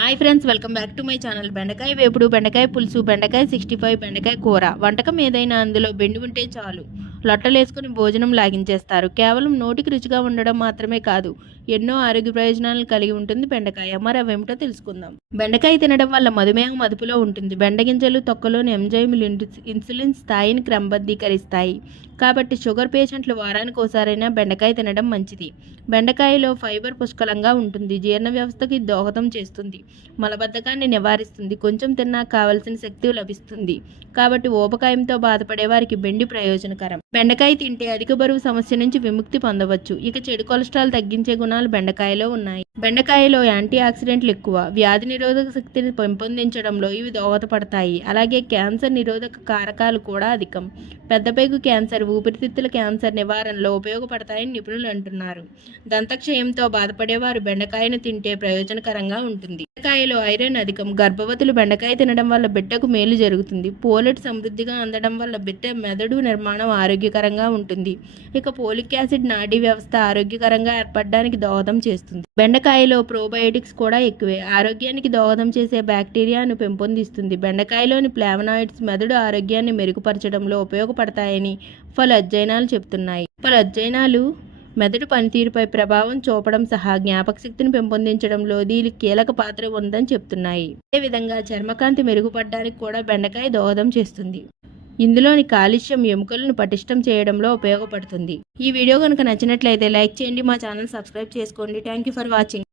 Hi friends welcome back to my channel. బెండకాయ వేపుడు బెండకాయ పులుసు బెండకాయ సిక్స్టీ ఫైవ్ బెండకాయ కూర. వంటకం ఏదైనా అందులో బెండు ఉంటే చాలు. లొట్టలేసుకుని భోజనం లాగించేస్తారు. కేవలం నోటికి రుచిగా ఉండడం మాత్రమే కాదు ఎన్నో ఆరోగ్య ప్రయోజనాలను కలిగి ఉంటుంది బెండకాయ. మరి అవేమిటో తెలుసుకుందాం. బెండకాయ తినడం వల్ల మధుమేహం అదుపులో ఉంటుంది. బెండగింజలు తొక్కలోని ఎంజైములు ఇన్సు- ఇన్సులిన్ స్థాయిని క్రమబద్ధీకరిస్తాయి. కాబట్టి షుగర్ పేషెంట్లు వారానికి ఒకసారైనా బెండకాయ తినడం మంచిది. బెండకాయలో ఫైబర్ పుష్కలంగా ఉంటుంది. జీర్ణ వ్యవస్థకి దోహదం చేస్తుంది. మలబద్ధకాన్ని నివారిస్తుంది. కొంచెం తిన్నా కావలసిన శక్తి లభిస్తుంది. కాబట్టి ఊబకాయంతో బాధపడే వారికి బెండి ప్రయోజనకరం. బెండకాయ తింటే అధిక బరువు సమస్య నుంచి విముక్తి పొందవచ్చు. ఇక చెడు కొలెస్ట్రాల్ తగ్గించే గుణాలు బెండకాయలో ఉన్నాయి. బెండకాయలో యాంటీ ఆక్సిడెంట్లు ఎక్కువ. వ్యాధి నిరోధక శక్తిని పెంపొందించడంలో ఇవి దోహదపడతాయి. అలాగే క్యాన్సర్ నిరోధక కారకాలు కూడా అధికం. పెద్దపేగు క్యాన్సర్ ఊపిరితిత్తుల క్యాన్సర్ నివారణలో ఉపయోగపడతాయని నిపుణులు అంటున్నారు. దంతక్షయంతో బాధపడేవారు బెండకాయను తింటే ప్రయోజనకరంగా ఉంటుంది. బెండకాయలో ఐరన్ అధికం. గర్భవతులు బెండకాయ తినడం వల్ల బిడ్డకు మేలు జరుగుతుంది. పోలెట్ సమృద్ధిగా అందడం వల్ల బిడ్డ మెదడు నిర్మాణం ఆరోగ్యకరంగా ఉంటుంది. ఇక పోలిక్ యాసిడ్ నాడీ వ్యవస్థ ఆరోగ్యకరంగా ఏర్పడడానికి దోహదం చేస్తుంది. బెండకాయలో ప్రోబయోటిక్స్ కూడా ఎక్కువే. ఆరోగ్యానికి దోహదం చేసే బ్యాక్టీరియాను పెంపొందిస్తుంది. బెండకాయలోని ప్లావనాయిడ్స్ మెదడు ఆరోగ్యాన్ని మెరుగుపరచడంలో ఉపయోగపడతాయని పలు అధ్యయనాలు చెబుతున్నాయి. పలు అధ్యయనాలు మెదడు పనితీరుపై ప్రభావం చూపడం సహా జ్ఞాపక శక్తిని పెంపొందించడంలో దీని కీలక పాత్ర ఉందని చెప్తున్నాయి అదేవిధంగా చర్మకాంతి మెరుగుపడడానికి కూడా బెండకాయ దోహదం చేస్తుంది. ఇందులోని కాలుష్యం ఎముకలను పటిష్టం చేయడంలో ఉపయోగపడుతుంది. ఈ వీడియో కనుక నచ్చినట్లయితే లైక్ చేయండి మా ఛానల్ సబ్స్క్రైబ్ చేసుకోండి. Thank you for watching